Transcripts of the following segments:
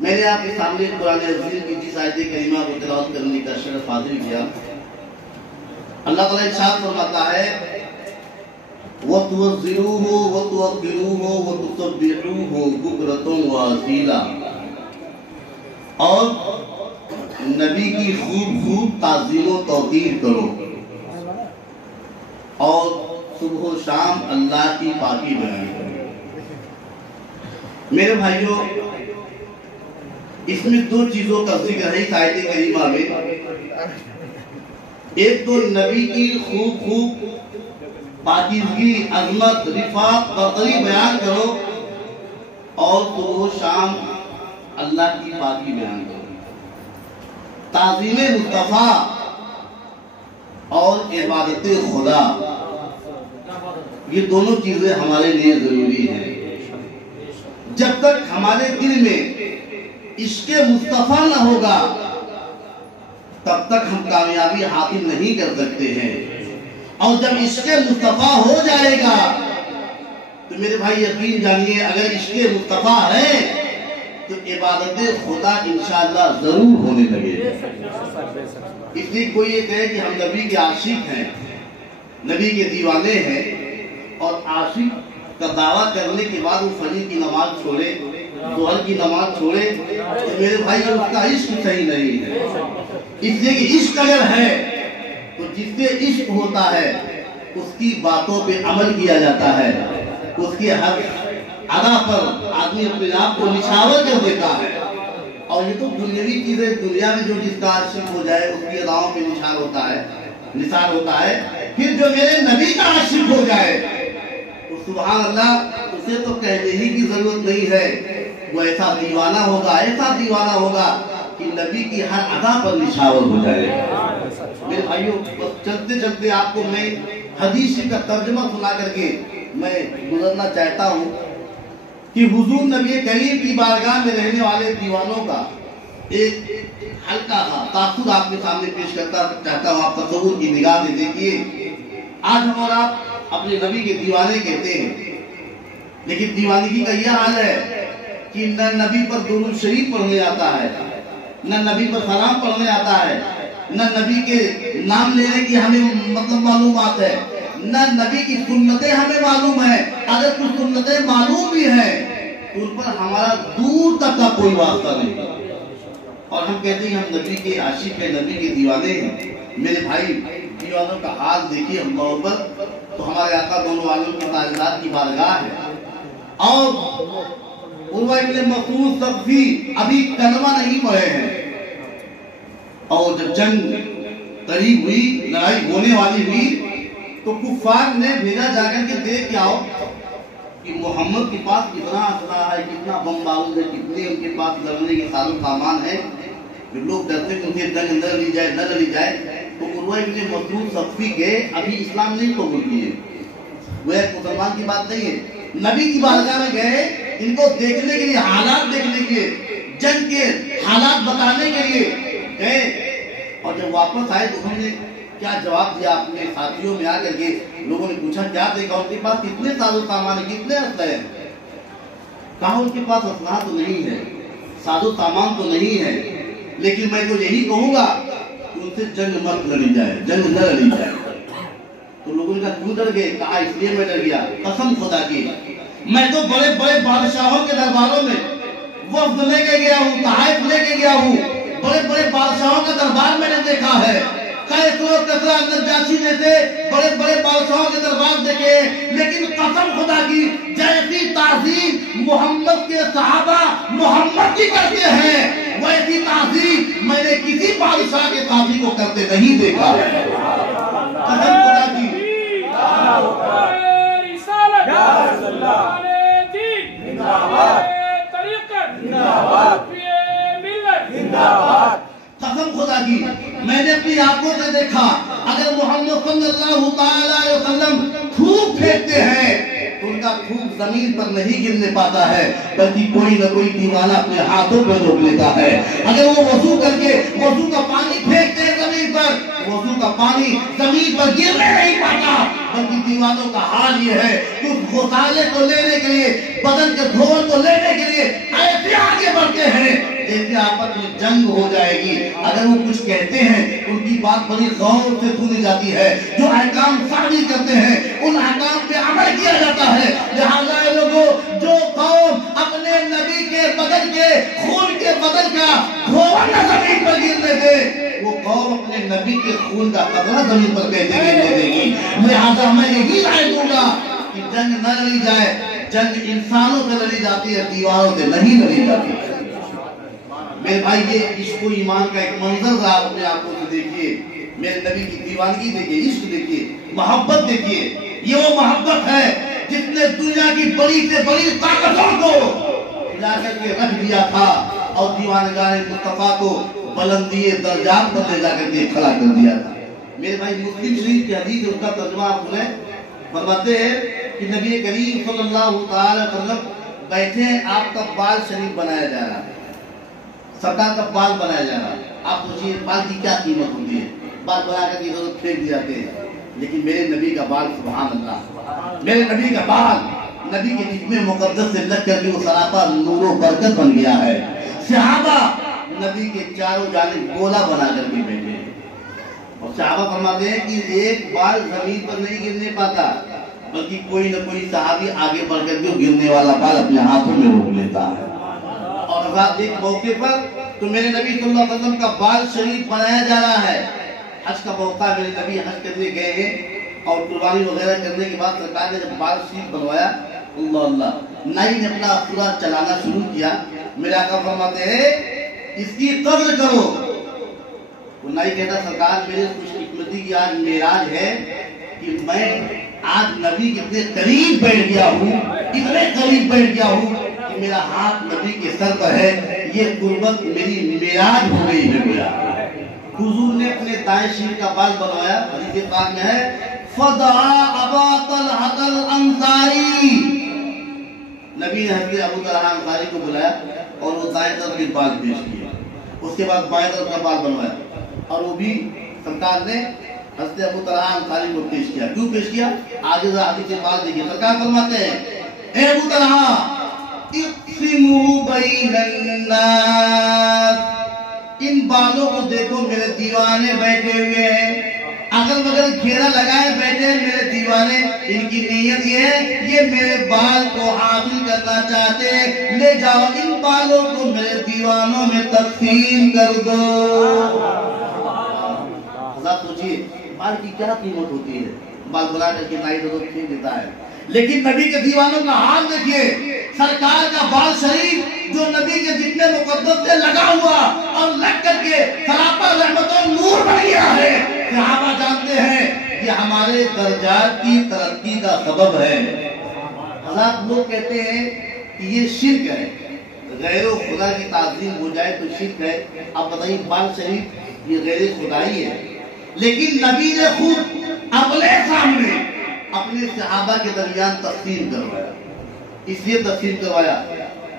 میں نے آپ کے سامنے قرآن عظیم کی جس آیت کریمہ کو تلاوت کرنے کا شرف حاصل کیا، اللہ تعالیٰ ارشاد فرماتا ہے وَتُوَزِّرُوهُ وَتُوَقِّرُوهُ وَتُسَبِّحُوهُ بُكْرَةً وَأَصِيلًا، اور نبی کی خوب تعظیم و توقیر کرو اور صبح و شام اللہ کی پاکی بیان کرو۔ میرے بھائیوں، اس میں دو چیزوں کا ذکر ہے اس آیت کریمہ میں۔ ایک تو نبی کی خوب پاکیزگی، عظمت، رفعت، برتری بیان کرو، اور صبح و شام اللہ کی پاکی بیان کرو۔ تعظیم مصطفیٰ اور عبادت خدا، یہ دونوں چیزیں ہمارے لیے ضروری ہیں۔ جب تک ہمارے دل میں عشق مصطفیٰ نہ ہوگا تب تک ہم کامیابی حاصل نہیں کر سکتے ہیں، اور جب عشق مصطفیٰ ہو جائے گا تو میرے بھائی یقین جانیے، اگر عشق مصطفیٰ ہے تو عبادت خدا انشاءاللہ ضرور ہونے لگے گا۔ اس لیے کوئی یہ کہے کہ ہم نبی کے عاشق ہیں، نبی کے دیوانے ہیں، اور عاشق کا دعویٰ کرنے کے بعد وہ فجر کی نماز چھوڑے، ظہر کی نماز چھوڑے، تو میرے بھائی اس کا عشق صحیح نہیں ہے۔ اس لیے کہ عشق اگر ہے تو جس سے عشق ہوتا ہے اس کی باتوں پہ عمل کیا جاتا ہے، اس کے ہر ادا پر آدمی اپنے آپ کو نچھاور کر دیتا ہے۔ اور یہ تو دنیاوی چیزیں، دنیا میں جو جس کا عاشق ہو جائے اس کی اداؤں پہ نثار ہوتا ہے۔ پھر جو میرے نبی کا عاشق ہو جائے تو سبحان اللہ، اسے تو کہنے ہی کی ضرورت نہیں ہے، وہ ایسا دیوانہ ہوگا کہ نبی کی ہر ادا پر نچھاور ہو جائے۔ میرے بھائیوں، چلتے چلتے آپ کو میں حدیث کا ترجمہ سنا کر کے میں گزرنا چاہتا ہوں کہ حضور نبی کریم کی بارگاہ میں رہنے والے دیوانوں کا ایک ہلکا سا تاثر آپ کے سامنے پیش کرتا چاہتا ہوں۔ آپ تصور کی نگاہ سے دیکھیے، آج ہم اور آپ اپنے نبی کے دیوانے کہتے ہیں، لیکن دیوانگی کا یہ حال ہے کہ نہ نبی پر درود شریف پڑھنے آتا ہے، نہ نبی پر سلام پڑھنے آتا ہے، نہ نبی کے نام لینے کی ہمیں مطلب معلومات ہے، نہ نبی کی سنتیں ہمیں معلوم ہیں۔ اگر کچھ سنتیں معلوم بھی ہیں تو ان پر ہمارا دور تک کا کوئی واسطہ نہیں، اور ہم کہتے ہیں ہم نبی کے عاشق ہیں، نبی کے دیوانے ہیں۔ میرے بھائی، دیوانوں کا حال دیکھیے ہم محبت تو ہمارے آقا دونوں عالم کی تعلیمات کی بارگاہ ہے، اور عروہ ابن مسعود ثقفی ابھی کلمہ نہیں پڑھے ہیں، اور جب جنگ قریب ہوئی، لڑائی ہونے والی ہوئی، تو کفار نے بھیجا جا کر کے دیکھ کے آؤ کہ محمد کے پاس کتنا اسلحہ ہے، کتنا بم بارود ہے، کتنے ان کے پاس لڑنے کے ساز و سامان ہے۔ جو لوگ ڈرتے کہ ان سے جنگ نہ لڑی جائے، تو عروہ ابن مسعود ثقفی گئے، ابھی اسلام نہیں قبول کیے، وہ ایک مسلمان کی بات نہیں ہے، نبی کی بارگاہ میں گئے ان کو دیکھنے کے لیے، حالات دیکھنے کے لیے، جنگ کے حالات بتانے کے لیے گئے، اور جب واپس آئے تو انہوں نے کیا جواب دیا اپنے ساتھیوں میں آ کر کے؟ لوگوں نے پوچھا کیا دیکھا، ان کے پاس کتنے ساز و سامان ہے، کتنے اسلحے ہیں؟ کہا ان کے پاس اسلحہ تو نہیں ہے، ساز و سامان تو نہیں ہے، لیکن میں تو یہی کہوں گا کہ ان سے جنگ مت لڑی جائے، جنگ نہ لڑی جائے۔ تو لوگوں نے کہا کیوں ڈر گئے؟ کہا اس لیے میں ڈر گیا، قسم خدا کی میں تو بڑے بڑے بادشاہوں کے درباروں میں وفد لے کے گیا ہوں، تحائف لے کے گیا ہوں، بڑے بڑے بادشاہوں کا دربار میں نے دیکھا ہے، قیصر و کسریٰ نجاشی جیسے بڑے بڑے بادشاہوں کے دربار دیکھے، لیکن قسم خدا کی جیسی تعظیم محمد کے صحابہ محمد کی کرتے ہیں، ویسی تعظیم میں نے کسی بادشاہ کے قاضی کو کرتے نہیں دیکھا ہے۔ قسم خدا کی قسم خدا کی میں نے اپنی آنکھوں سے دیکھا، اگر محمد صلی اللہ علیہ وسلم تھوک پھینکتے ہیں تو ان کا تھوک زمین پر نہیں گرنے پاتا ہے، بلکہ کوئی نہ کوئی دیوانہ اپنے ہاتھوں پہ روک لیتا ہے۔ اگر وہ وضو کر کے وضو کا پانی پھینکتے ہیں زمین پر، وضو کا پانی زمین پر گرنے نہیں پاتا، بلکہ دیوانوں کا حال یہ ہے کہ اس غسالے کو لینے کے لیے، بدن کے دھول کو لینے کے لیے ایسے آگے بڑھتے ہیں کہ آپس میں جنگ ہو جائے گی. اگر وہ کچھ کہتے ہیں ان کی بات بڑی غور سے سنی جاتی ہے. جو احکام صادر کرتے ہیں ان احکام پہ عمل کیا جاتا ہے. لہٰذا اے لوگوں، جو قوم اپنے نبی کے بدن کے خون کے بدن کا دھواں نہ زمین پر گرنے دے، وہ قوم اپنے نبی کے خون کا قطرہ زمین پر کیسے گرنے دے گی؟ لہٰذا میں یہی رائے دوں گا کہ جنگ نہ لڑی جائے. جنگ انسانوں سے لڑی جاتی ہے، دیواروں سے نہیں لڑی جاتی. میرے بھائی، یہ عشق و ایمان کا ایک منظر ذرا اپنے آنکھوں سے دیکھیے. میرے نبی کی دیوانگی دیکھیے، عشق دیکھیے، محبت دیکھیے. یہ وہ محبت ہے جس نے دنیا کی بڑی سے بڑی طاقتوں کو لا کر کے رکھ دیا تھا اور دیوانگان مصطفیٰ کو بلندی درجات پر لے جا کر کے کھڑا کر دیا تھا. میرے بھائی، مسلم شریف کی حدیث اس کا ترجمہ آپ سنیں. فرماتے ہیں کہ نبی کریم صلی اللہ تعالی وسلم بیٹھے ہیں، آپ کا بال شریف بنایا جا رہا ہے، سرکار کا بال بنایا جا رہا ہے. آپ سوچیے بال کی کیا قیمت ہوتی ہے. بال بنا کر کے ضرورت پھینک دی جاتے ہیں، لیکن میرے نبی کا بال، سبحان اللہ، میرے نبی کا بال نبی کے جسم مقدس سے لگ کر کے وہ سراپا نور و برکت بن گیا ہے. صحابہ نبی کے چاروں جانب گولا بنا کر کے بیٹھے ہیں، اور صحابہ فرماتے ہیں کہ ایک بال زمین پر نہیں گرنے پاتا، بلکہ کوئی نہ کوئی صحابی آگے بڑھ کر کے گرنے والا بال اپنے ہاتھوں میں روک لیتا ہے. اور رات ایک موقع پر تو میرے نبی صلی اللہ علیہ وسلم کا بال شریف بنایا جا رہا ہے. حج کا موقع، میرے نبی حج کرنے گئے ہیں اور قربانی وغیرہ کرنے کے بعد سرکار نے جب بال شریف بنوایا، اللہ اللہ، نائی نے اپنا پورا چلانا شروع کیا. میرے آقا فرماتے ہیں اس کی قدر کرو. وہ نائی کہتا، سرکار میرے خوش قسمتی کی آج معراج ہے کہ میں آج نبی کے اتنے قریب بیٹھ گیا ہوں، اتنے قریب بیٹھ گیا ہوں کہ میرا ہاتھ نبی کے سر پر ہے. یہ قربت میری معراج ہو گئی ہے. حضور نے اپنے دائیں شیر کا بال بنوایا. حدیث پاک میں ہے فدعا ابا طلحۃ الانصاری، نبی نے حضرت ابو طلحہ انصاری کو بلایا اور وہ دائیں طرف کے بال پیش کیے. اس کے بعد بائیں طرف کا بال بنوایا اور وہ بھی سرکار نے حضرت ابو طلحہ انصاری کو پیش کیا. کیوں پیش کیا؟ آگے ذرا حدیث کے بال دیکھیے. سرکار فرماتے ہیں، اے ابو طلحہ اقسموا بین الناس، ان بالوں کو دیکھو، میرے دیوانے بیٹھے ہوئے ہیں، اگل بگل گھیرا لگائے بیٹھے ہیں میرے دیوانے. ان کی نیت یہ ہے یہ میرے بال کو حاصل کرنا چاہتے ہیں. لے جاؤ ان بالوں کو میرے دیوانوں میں تقسیم کر دو. حضرات سوچیے بال کی کیا قیمت ہوتی ہے. بال بلا کر کے نائی ضرور کھینچ دیتا ہے، لیکن نبی کے دیوانوں کا حال دیکھیے. سرکار کا بال شریف جو نبی کے جتنے مقدس سے لگا ہوا اور لگ کر کے سراپا رحمت و نور بن گیا ہے. صحابہ جانتے ہیں یہ ہمارے درجات کی ترقی کا سبب ہے. حضرات لوگ کہتے ہیں کہ یہ شرک ہے، غیر خدا کی تعظیم ہو جائے تو شرک ہے. اب بتائیے بال شریف یہ غیر خدائی ہے، لیکن نبی نے خود اپنے سامنے اپنے صحابہ کے درمیان تقسیم کروایا. اس لیے تقسیم کروایا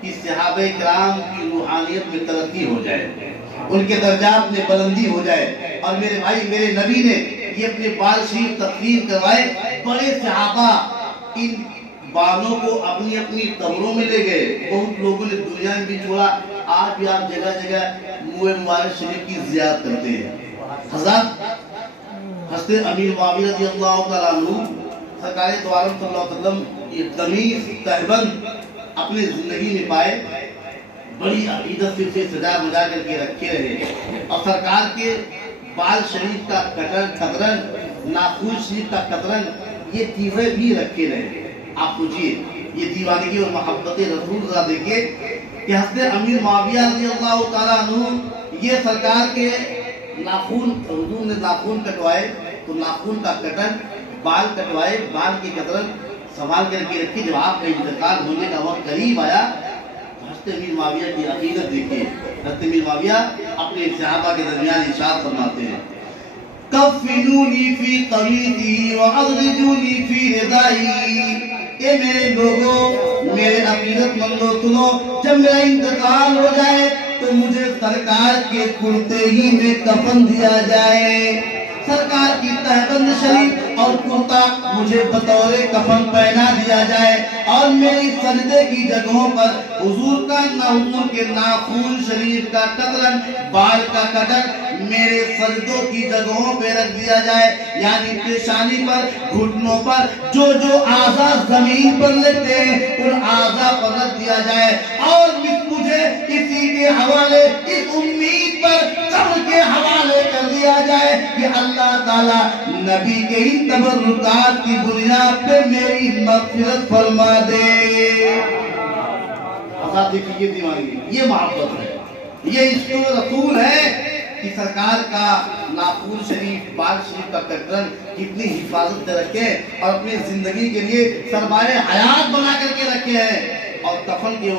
کہ صحابہ کرام کی روحانیت میں ترقی ہو جائے، ان کے درجات میں بلندی ہو جائے. اور میرے بھائی، میرے نبی نے یہ اپنے بال شریف تقسیم کروائے. بڑے صحابہ ان بالوں کو اپنی اپنی قبروں میں لے گئے. بہت لوگوں نے دنیا میں بھی چھوڑا. آج بھی آپ جگہ جگہ منہ مبارک شریف کی زیارت کرتے ہیں. حضرت حضرت امیر معاویہ رضی اللہ تعالیٰ عنہ سرکار دو عالم صلی اللہ علیہ وسلم یہ قمیص تہبند اپنے زندگی میں پائے. بڑی عقیدت سے اسے سجا بجا کر کے رکھے رہے، اور سرکار کے بال شریف کا قطرن، ناخن شریف کا قطرن، یہ چیزیں بھی رکھے رہے. آپ سوچیے یہ دیوانگی اور محبت رسول ذرا دیکھیے کہ حضرت امیر معاویہ رضی اللہ تعالیٰ عنہ یہ سرکار کے ناخن، حضور نے ناخن کٹوائے تو ناخن کا قطر، بال کٹوائے، بال کی قطرن سنبھال کر کے رکھی. جب آپ کا انتقال ہونے کا وقت قریب آیا، حضرت امیر معاویہ کی عقیدت دیکھیے. حضرت امیر معاویہ اپنے صحابہ کے درمیان ارشاد فرماتے ہیں، کفنونی فی قمیصی وادرجونی فی ردائی. اے میرے لوگوں، میرے عقیدت مندوں، سنو، جب میرا انتقال ہو جائے تو مجھے سرکار کے کرتے ہی میں کفن دیا جائے. سرکار کی تہبند شریف اور کرتا مجھے بطور کفن پہنا دیا جائے اور میری سجدے کی جگہوں پر حضور کا حضور کے ناخون شریف کا قطرن بال کا قطر میرے سجدوں کی جگہوں پہ رکھ دیا جائے، یعنی پیشانی پر، گھٹنوں پر، جو جو اعضاء زمین پر لگتے ہیں ان اعضاء پر رکھ دیا جائے، اور مجھے اسی کے حوالے اس امید پر قبر کے حوالے کر دیا جائے کہ اللہ تعالیٰ نبی کے ان تبرکات کی بنیاد پہ میری مغفرت فرما دے۔ حضرات دیکھیے یہ دیوانگی، یہ محبت ہے، یہ عشق رسول ہے کہ سرکار کا ناخون شریف، بال شریف کا قطرن کتنی حفاظت سے رکھے اور اپنی زندگی کے لیے سرمایہ حیات بنا کر کے رکھے ہیں۔ اور کفن کے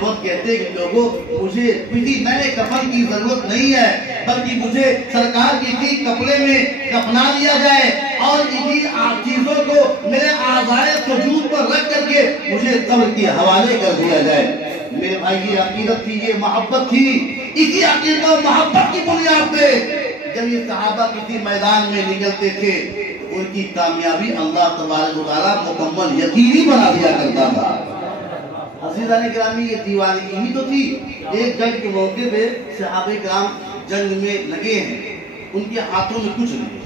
وقت کہتے ہیں کہ لوگوں مجھے کسی نئے کفن کی ضرورت نہیں ہے، بلکہ مجھے سرکار کی اسی کپڑے میں کفنا دیا جائے اور اسی چیزوں کو میرے اعضائے سجود پر رکھ کر کے مجھے قبر کے حوالے کر دیا جائے۔ میرے بھائی یہ عقیدت تھی، یہ محبت تھی، اسی عقیدت و محبت کی بنیاد پہ جب یہ صحابہ کسی میدان میں نکلتے تھے ان کی کامیابی اللہ تبارک و تعالیٰ مکمل یقینی بنا دیا کرتا تھا۔ عزیزان گرامی یہ دیوانگی ہی تو تھی۔ ایک جنگ کے موقع پہ صحابہ کرام جنگ میں لگے ہیں، ان کے ہاتھوں میں کچھ نہیں،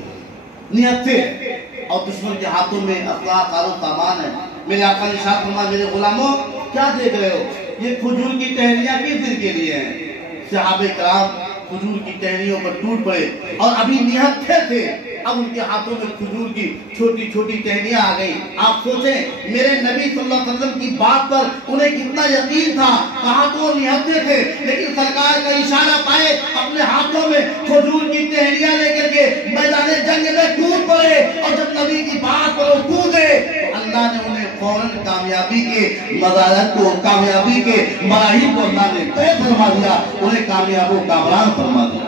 نہتے ہیں اور دشمن کے ہاتھوں میں اسلحہ ساز و سامان ہے۔ میرے آقا نے ارشاد فرمایا میرے غلاموں کیا دیکھ رہے ہو، یہ کھجور کی ٹہنیاں کس دن کے لیے ہیں؟ صحابہ کرام کھجور کی ٹہنیوں پر ٹوٹ پڑے اور ابھی نہتے تھے، اب ان کے ہاتھوں میں کھجور کی چھوٹی چھوٹی ٹہنیاں آ گئی۔ آپ سوچیں میرے نبی صلی اللہ علیہ وسلم کی بات پر انہیں کتنا یقین تھا، کہاں تو وہ نہتے تھے لیکن سرکار کا اشارہ پائے اپنے ہاتھوں میں کھجور کی ٹہنیاں لے کر کے میدان جنگ میں کود پڑے، اور جب نبی کی بات پر وہ کودے تو اللہ نے انہیں فوراً کامیابی کے مزارت کو، کامیابی کے مراحل کو اللہ نے طے فرما دیا، انہیں کامیاب و کامران فرما دیا۔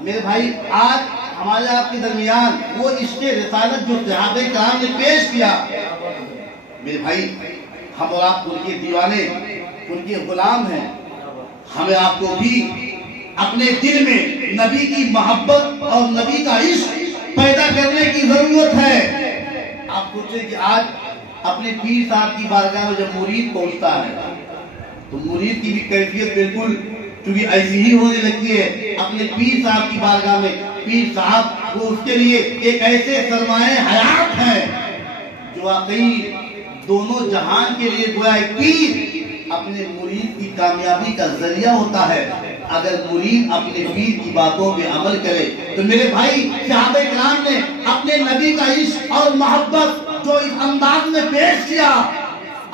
میرے بھائی آج ہمارے آپ کے درمیان وہ عشق رسالت جو صحابہ کرام نے پیش کیا، میرے بھائی ہم اور آپ ان کے دیوانے، ان کے غلام ہیں، ہمیں آپ کو بھی اپنے دل میں نبی کی محبت اور نبی کا عشق پیدا کرنے کی ضرورت ہے۔ آپ سوچیں کہ آج اپنے پیر صاحب کی بارگاہ میں جب مرید پہنچتا ہے تو مرید کی بھی کیفیت بالکل کیونکہ ایسی ہی ہونے لگتی ہے۔ اپنے پیر صاحب کی بارگاہ میں پیر صاحب وہ اس کے لیے ایک ایسے سرمایہ حیات ہیں جو واقعی دونوں جہان کے لیے گویا ایک پیر اپنے مرید کی کامیابی کا ذریعہ ہوتا ہے۔ اگر مرید اپنے پیر کی باتوں پہ عمل کرے تو میرے بھائی صحابہ کرام نے اپنے نبی کا عشق اور محبت جو اس انداز میں پیش کیا،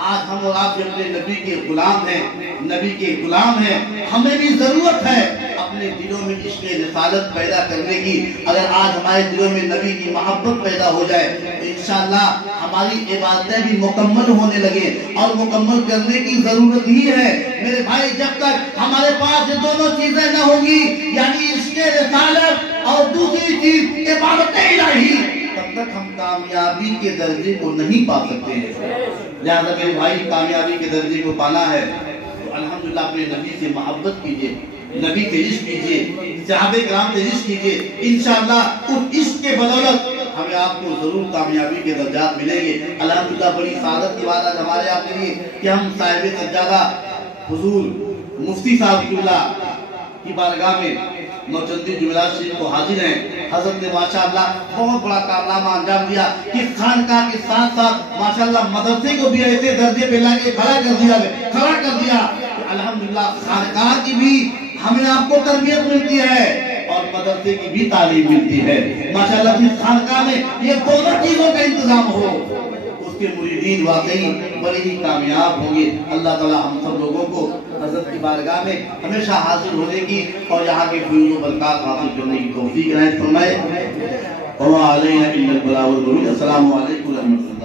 آج ہم اور آپ اپنے نبی کے غلام ہیں، نبی کے غلام ہیں، ہمیں بھی ضرورت ہے اپنے دلوں میں عشق رسالت پیدا کرنے کی۔ اگر آج ہمارے دلوں میں نبی کی محبت پیدا ہو جائے تو انشاءاللہ ہماری عبادتیں بھی مکمل ہونے لگے، اور مکمل کرنے کی ضرورت ہی ہے۔ میرے بھائی جب تک ہمارے پاس یہ دونوں چیزیں نہ ہوں گی، یعنی عشق رسالت اور دوسری چیز عبادت الہی، تب تک ہم کامیابی کے درجے کو نہیں پا سکتے ہیں۔ لہذا میرے بھائی کامیابی کے درجے کو پانا ہے تو الحمدللہ اپنے نبی سے محبت کیجئے، نبی سے عشق کیجئے، صحابہ کرام سے عشق کیجئے۔ انشاءاللہ اس عشق کے بدولت ہمیں آپ کو ضرور کامیابی کے درجات ملیں گے۔ الحمدللہ بڑی سعادت کی بات آج ہمارے آپ کے لیے کہ ہم صاحب سجادہ حضور مفتی صاحب کی بارگاہ میں نوچندی جمعرات شریف کو حاضر ہیں۔ حضرت نے ماشاءاللہ بہت بڑا کارنامہ انجام دیا کہ خانقاہ کے ساتھ ساتھ ماشاءاللہ مدرسے کو بھی ایسے درجے پہ لا کے کھڑا کر دیا کہ الحمدللہ خانقاہ کی بھی ہمیں آپ کو تربیت ملتی ہے اور مدرسے کی بھی تعلیم ملتی ہے۔ ماشاءاللہ اس خانقاہ میں یہ دونوں چیزوں کا انتظام ہو، اس کے مریدین واقعی بڑے ہی کامیاب ہوں گے۔ اللہ تعالی ہم سب لوگوں کو حضرت کی بارگاہ میں ہمیشہ حاضر ہونے کی اور یہاں کے فیض و برکات حاصل کرنے کی توفیق عنایت فرمائے۔ وما علینا الا البلاغ والبلوغ۔ السلام علیکم ورحمۃ اللہ۔